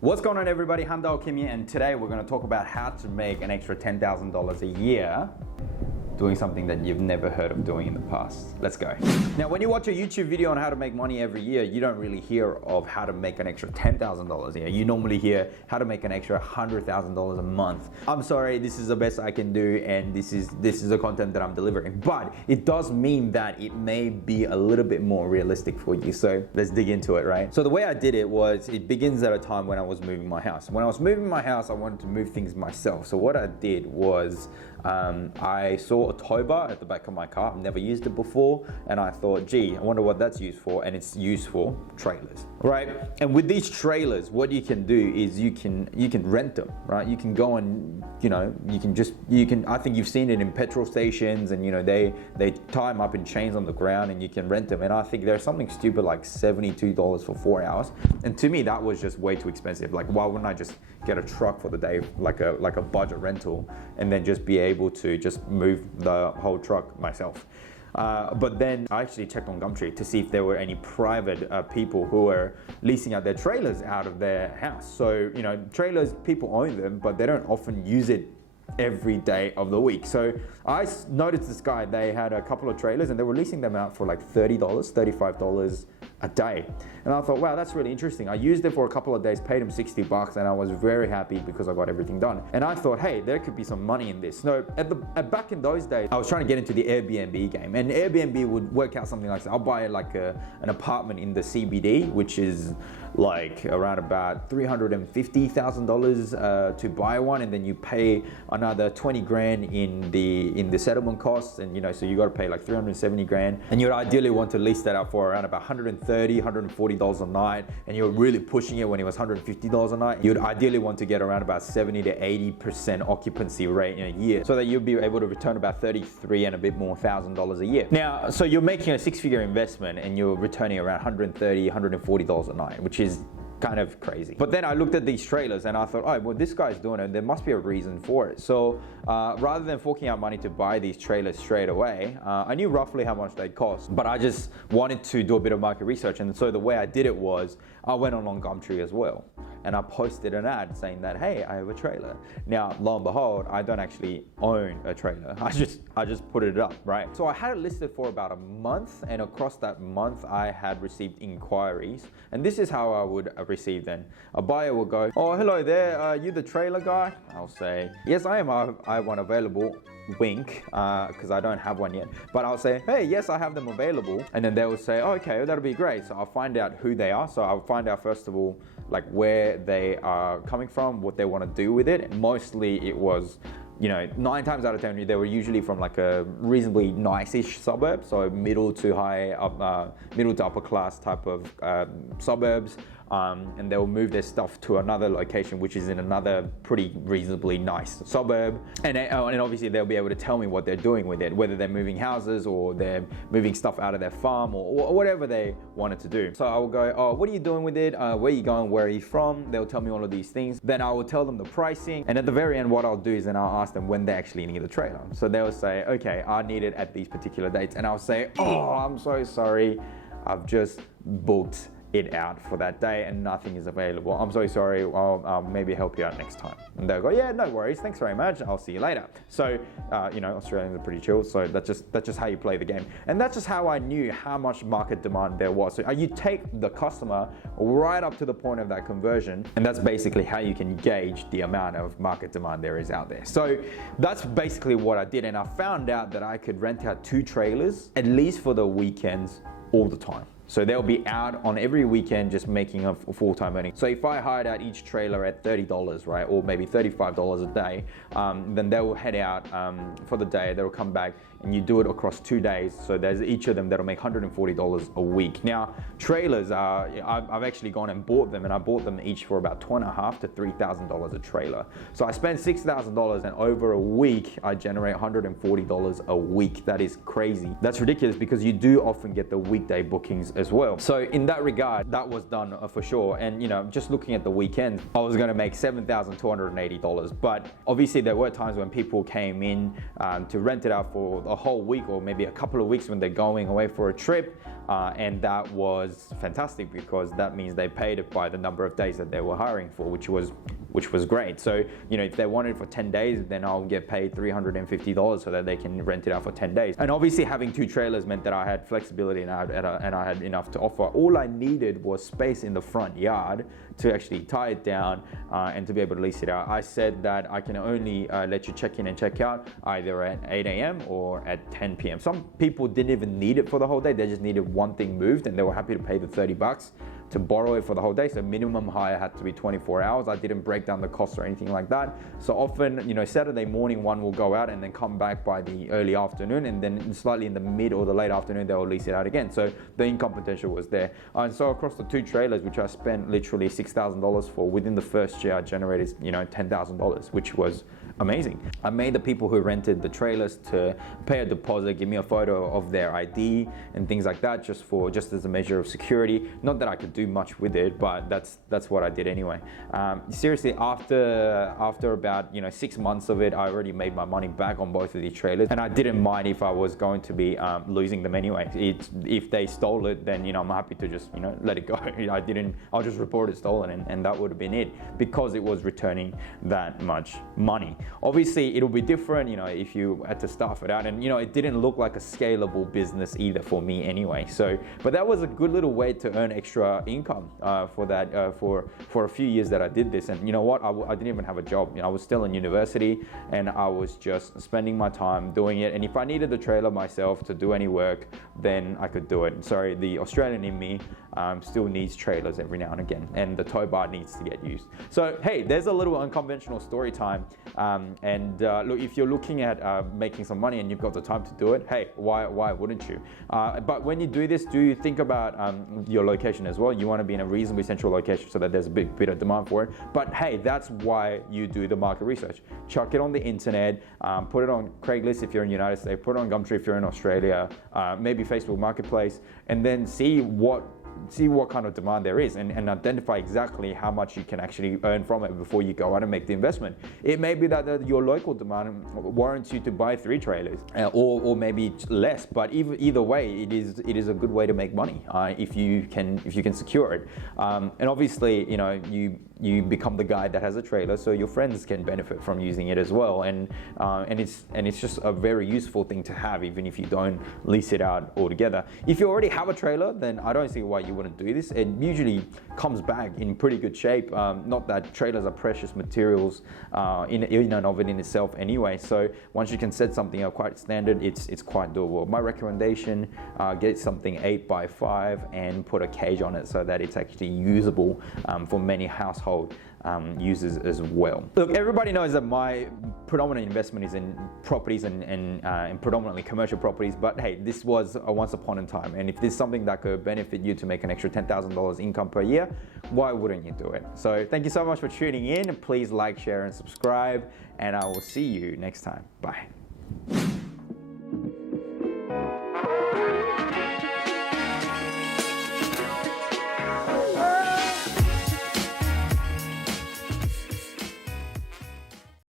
What's going on, everybody? Hamdal Kim here, and today we're going to talk about how to make an extra $10,000 a year doing something that you've never heard of doing in the past. Let's go. Now, when you watch a YouTube video on how to make money every year, you don't really hear of how to make an extra $10,000 a year. You normally hear how to make an extra $100,000 a month. I'm sorry, this is the best I can do, and this is the content that I'm delivering. But it does mean that it may be a little bit more realistic for you. So let's dig into it, right? So the way I did it was, it begins at a time when I was moving my house. When I was moving my house, I wanted to move things myself. So what I did was, I saw a tow bar at the back of my car. I've never used it before, and I thought, gee, I wonder what that's used for. And it's used for trailers, right? And with these trailers, what you can do is you can rent them, right? You can go and, I think you've seen it in petrol stations, and they tie them up in chains on the ground and you can rent them. And I think there's something stupid like $72 for 4 hours. And to me, that was just way too expensive. Like, why wouldn't I just get a truck for the day, like a budget rental, and then just be able to just move the whole truck myself? But then I actually checked on Gumtree to see if there were any private people who were leasing out their trailers out of their house. So, trailers, people own them, but they don't often use it every day of the week. So I noticed this guy, they had a couple of trailers and they were leasing them out for like $30, $35 a day. And I thought, wow, that's really interesting. I used it for a couple of days, paid him $60, and I was very happy because I got everything done. And I thought, hey, there could be some money in this. No, back in those days, I was trying to get into the Airbnb game, and Airbnb would work out something like this. I'll buy like an apartment in the CBD, which is like around about $350,000 to buy one, and then you pay another 20 grand in the settlement costs, and so you got to pay like 370 grand, and you'd ideally want to lease that out for around about $130, $140 a night, and you're really pushing it when it was $150 a night. You'd ideally want to get around about 70 to 80% occupancy rate in a year, so that you'll be able to return about $33 and a bit more $1,000 a year. Now, so you're making a six-figure investment and you're returning around $130, $140 a night, which is kind of crazy. But then I looked at these trailers and I thought, oh, well, this guy's doing it, there must be a reason for it. So rather than forking out money to buy these trailers straight away, I knew roughly how much they'd cost, but I just wanted to do a bit of market research. And so the way I did it was, I went on Gumtree as well, and I posted an ad saying that, hey, I have a trailer. Now, lo and behold, I don't actually own a trailer. I just put it up, right? So I had it listed for about a month, and across that month, I had received inquiries. And this is how I would receive them. A buyer will go, oh, hello there, are you the trailer guy? I'll say, yes, I am. I have one available. Wink, because I don't have one yet. But I'll say, hey, yes, I have them available. And then they will say, oh, okay, well, that'll be great. So I'll find out who they are. So I'll find out, first of all, like where they are coming from, what they want to do with it. And mostly it was, 9 times out of 10, they were usually from like a reasonably nice-ish suburb. So middle to upper class type of suburbs. And they'll move their stuff to another location, which is in another pretty reasonably nice suburb. And obviously they'll be able to tell me what they're doing with it, whether they're moving houses or they're moving stuff out of their farm or whatever they wanted to do. So I will go, oh, what are you doing with it? Where are you going? Where are you from? They'll tell me all of these things. Then I will tell them the pricing. And at the very end, what I'll do is then I'll ask them when they actually need the trailer. So they'll say, okay, I need it at these particular dates. And I'll say, oh, I'm so sorry. I've just booked it out for that day and nothing is available. I'm so sorry, I'll maybe help you out next time. And they'll go, yeah, no worries, thanks very much, I'll see you later. So, Australians are pretty chill, so that's just how you play the game. And that's just how I knew how much market demand there was. So you take the customer right up to the point of that conversion, and that's basically how you can gauge the amount of market demand there is out there. So that's basically what I did, and I found out that I could rent out 2 trailers, at least for the weekends, all the time. So they'll be out on every weekend just making a full-time earning. So if I hired out each trailer at $30, right, or maybe $35 a day, then they will head out for the day, they'll come back, and you do it across 2 days. So there's each of them that'll make $140 a week. Now, trailers are, I've actually gone and bought them, and I bought them each for about $2,500 to $3,000 a trailer. So I spent $6,000, and over a week, I generate $140 a week. That is crazy. That's ridiculous because you do often get the weekday bookings as well. So in that regard, that was done for sure. And just looking at the weekend, I was going to make $7,280. But obviously there were times when people came in to rent it out for a whole week or maybe a couple of weeks when they're going away for a trip. and that was fantastic because that means they paid it by the number of days that they were hiring for, which was great. So, you know, if they wanted it for 10 days, then I'll get paid $350 so that they can rent it out for 10 days. And obviously having 2 trailers meant that I had flexibility and I had enough to offer. All I needed was space in the front yard to actually tie it down and to be able to lease it out. I said that I can only let you check in and check out either at 8 a.m. or at 10 p.m. Some people didn't even need it for the whole day. They just needed one thing moved and they were happy to pay the $30 to borrow it for the whole day. So minimum hire had to be 24 hours. I didn't break down the costs or anything like that. So often, you know, Saturday morning one will go out and then come back by the early afternoon, and then slightly in the mid or the late afternoon they'll lease it out again. So the income potential was there. And so across the 2 trailers, which I spent literally $6,000 for, within the first year I generated, you know, $10,000, which was amazing. I made the people who rented the trailers to pay a deposit, give me a photo of their ID and things like that, just as a measure of security. Not that I could do much with it, but that's what I did anyway. Seriously, after about, you know, 6 months of it, I already made my money back on both of these trailers, and I didn't mind if I was going to be losing them anyway. If they stole it, then, you know, I'm happy to just, you know, let it go. I'll just report it stolen, and that would have been it, because it was returning that much money. Obviously it'll be different, you know, if you had to staff it out, and, you know, it didn't look like a scalable business either for me anyway. So, but that was a good little way to earn extra income for that for a few years that I did this. And you know what, I didn't even have a job. You know, I was still in university and I was just spending my time doing it. And if I needed the trailer myself to do any work, then I could do it. Sorry, the Australian in me still needs trailers every now and again, and the tow bar needs to get used. So hey, there's a little unconventional story time. Look, if you're looking at making some money and you've got the time to do it, hey, why wouldn't you? But when you do this, do you think about your location as well? You want to be in a reasonably central location so that there's a bit of demand for it. But hey, that's why you do the market research. Chuck it on the internet, put it on Craigslist if you're in the United States, put it on Gumtree if you're in Australia, maybe Facebook Marketplace, and then see what kind of demand there is, and identify exactly how much you can actually earn from it before you go out and make the investment. It may be that your local demand warrants you to buy 3 trailers or maybe less, but either way, it is a good way to make money if you can secure it. And obviously, you know, you become the guy that has a trailer, so your friends can benefit from using it as well, and it's just a very useful thing to have, even if you don't lease it out altogether. If you already have a trailer, then I don't see why you wouldn't do this. It usually comes back in pretty good shape. Not that trailers are precious materials in and of it in itself anyway. So once you can set something up quite standard, it's quite doable. My recommendation: get something 8x5 and put a cage on it so that it's actually usable for many household users as well. Look, everybody knows that my predominant investment is in properties and predominantly commercial properties, but hey, this was a once upon a time, and if there's something that could benefit you to make an extra $10,000 income per year, why wouldn't you do it? So thank you so much for tuning in. Please like, share, and subscribe, and I will see you next time. Bye.